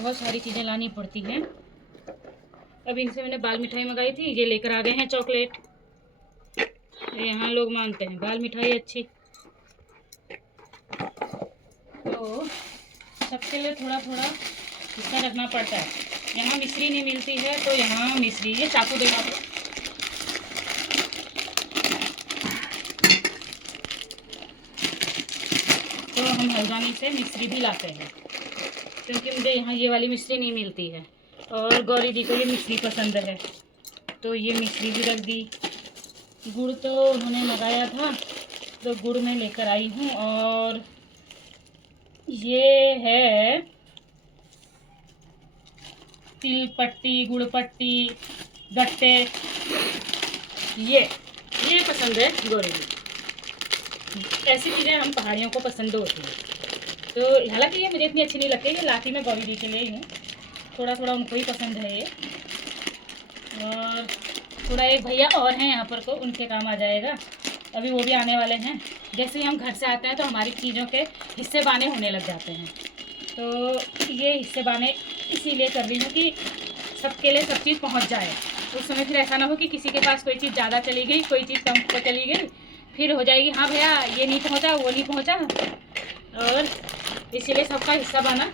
बहुत सारी चीज़ें लानी पड़ती हैं। अब इनसे मैंने बाल मिठाई मंगाई थी, ये लेकर आ गए हैं चॉकलेट। यहाँ लोग मानते हैं बाल मिठाई अच्छी, तो सबके लिए थोड़ा थोड़ा हिस्सा रखना पड़ता है। यहाँ मिश्री नहीं मिलती है तो यहाँ मिश्री, ये चाकू देना तो हम हल्द्वानी से मिश्री भी लाते हैं, क्योंकि मुझे यहाँ ये वाली मिश्री नहीं मिलती है और गौरी जी को ये मिश्री पसंद है, तो ये मिश्री भी रख दी। गुड़ तो उन्होंने मंगाया था तो गुड़ मैं लेकर आई हूँ, और ये है तिल पट्टी, गुड़ पट्टी, गट्टे, ये पसंद है गौरी जी। ऐसी चीज़ें हम पहाड़ियों को पसंद होती हैं, तो हालांकि ये मुझे इतनी अच्छी नहीं लगती, ये लाती मैं गौरी जी के लिए ही हूँ, थोड़ा थोड़ा उनको ही पसंद है ये। और थोड़ा एक भैया और हैं यहाँ पर, तो उनके काम आ जाएगा, अभी वो भी आने वाले हैं। जैसे ही हम घर से आते हैं तो हमारी चीज़ों के हिस्से बाने होने लग जाते हैं, तो ये हिस्से बाने इसीलिए कर रही हूँ कि सबके लिए सब चीज़ पहुँच जाए। उस समय फिर ऐसा ना हो कि किसी के पास कोई चीज़ ज़्यादा चली गई, कोई चीज़ कम चली गई, फिर हो जाएगी हाँ भैया ये नहीं पहुँचा, वो नहीं पहुँचा, और इसीलिए सबका हिस्सा बाना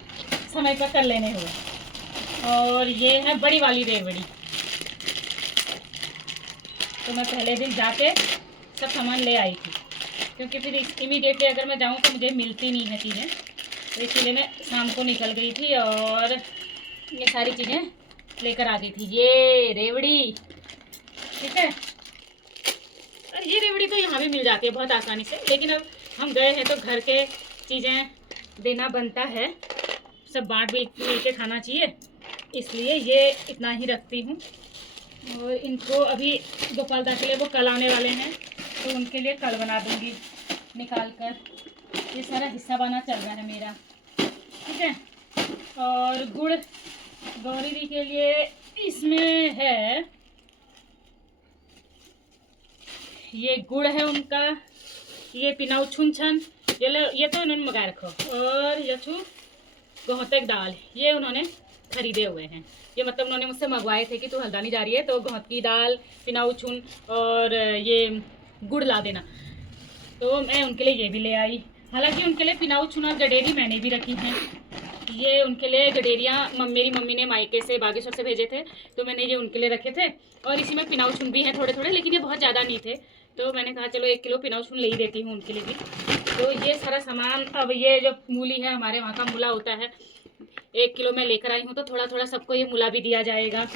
समय पर कर लेने हुए। और ये है बड़ी वाली रेवड़ी, तो मैं पहले दिन जाके सब सामान ले आई थी, क्योंकि फिर इमीडिएटली अगर मैं जाऊँ तो मुझे मिलती नहीं है चीज़ें, तो इसीलिए मैं शाम को निकल गई थी और ये सारी चीज़ें लेकर आ गई थी। ये रेवड़ी, ठीक है, और ये रेवड़ी तो यहाँ भी मिल जाती है बहुत आसानी से, लेकिन अब हम गए हैं तो घर के चीज़ें देना बनता है, सब बाँट भी मिल के खाना चाहिए, इसलिए ये इतना ही रखती हूँ। और इनको अभी गोपाल दा के लिए वो कल आने वाले हैं, तो उनके लिए कल बना दूँगी निकाल कर। ये सारा हिस्सा बना चल रहा है मेरा, ठीक है। और गुड़ गौरी जी के लिए इसमें है, ये गुड़ है उनका, ये पिनाऊ छुन छन, ये तो उन्होंने मंगा रखो, और यथु गौहतक दाल ये उन्होंने खरीदे हुए हैं। ये मतलब उन्होंने मुझसे मंगवाए थे कि तू हल्द्वानी जा रही है तो गौहत की दाल, पिनाऊ छुन और ये गुड़ ला देना, तो मैं उनके लिए ये भी ले आई। हालांकि उनके लिए पिनाऊ छुन और गडेरी मैंने भी रखी हैं। ये उनके लिए गडेरियाँ मेरी मम्मी ने मायके से बागेश्वर से भेजे थे, तो मैंने ये उनके लिए रखे थे। और इसी में पिनाऊ छुन भी हैं थोड़े थोड़े, लेकिन ये बहुत ज़्यादा नहीं थे, तो मैंने कहा चलो 1 किलो पिनाऊ छुन ले ही देती हूँ उनके लिए भी। तो ये सारा सामान, अब ये जो मूली है, हमारे वहाँ का मूला होता है, 1 किलो मैं लेकर आई हूँ, तो थोड़ा थोड़ा सबको ये मूला भी दिया जाएगा।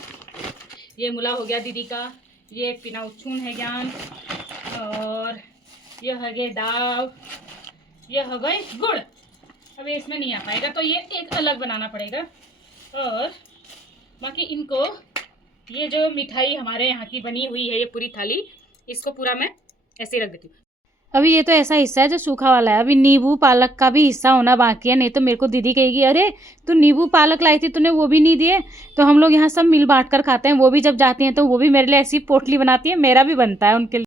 ये मूला हो गया दीदी का, ये पिनाऊ छुन है ज्ञान, और यह है दाव, यह हो गई गुड़। अब ये इसमें नहीं आ पाएगा तो ये एक अलग बनाना पड़ेगा। और बाकी इनको ये जो मिठाई हमारे यहाँ की बनी हुई है, ये पूरी थाली, इसको पूरा मैं ऐसे रख देती हूँ। अभी ये तो ऐसा हिस्सा है जो सूखा वाला है, अभी नींबू पालक का भी हिस्सा होना बाकी है, नहीं तो मेरे को दीदी कहेगी अरे तू नींबू पालक लाई थी तूने वो भी नहीं दिए। तो हम लोग यहाँ सब मिल बांट कर खाते हैं, वो भी जब जाती हैं तो वो भी मेरे लिए ऐसी पोटली बनाती है, मेरा भी बनता है उनके लिए।